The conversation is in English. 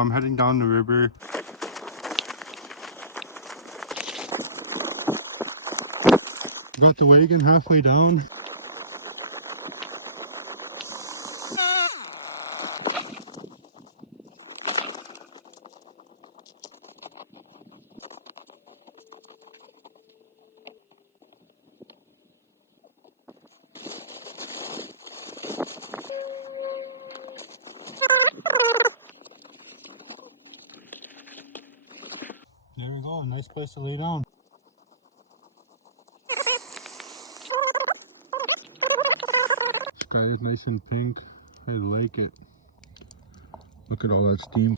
I'm heading down the river. Got the wagon halfway down. There we go, nice place to lay down. Sky is nice and pink. I like it. Look at all that steam.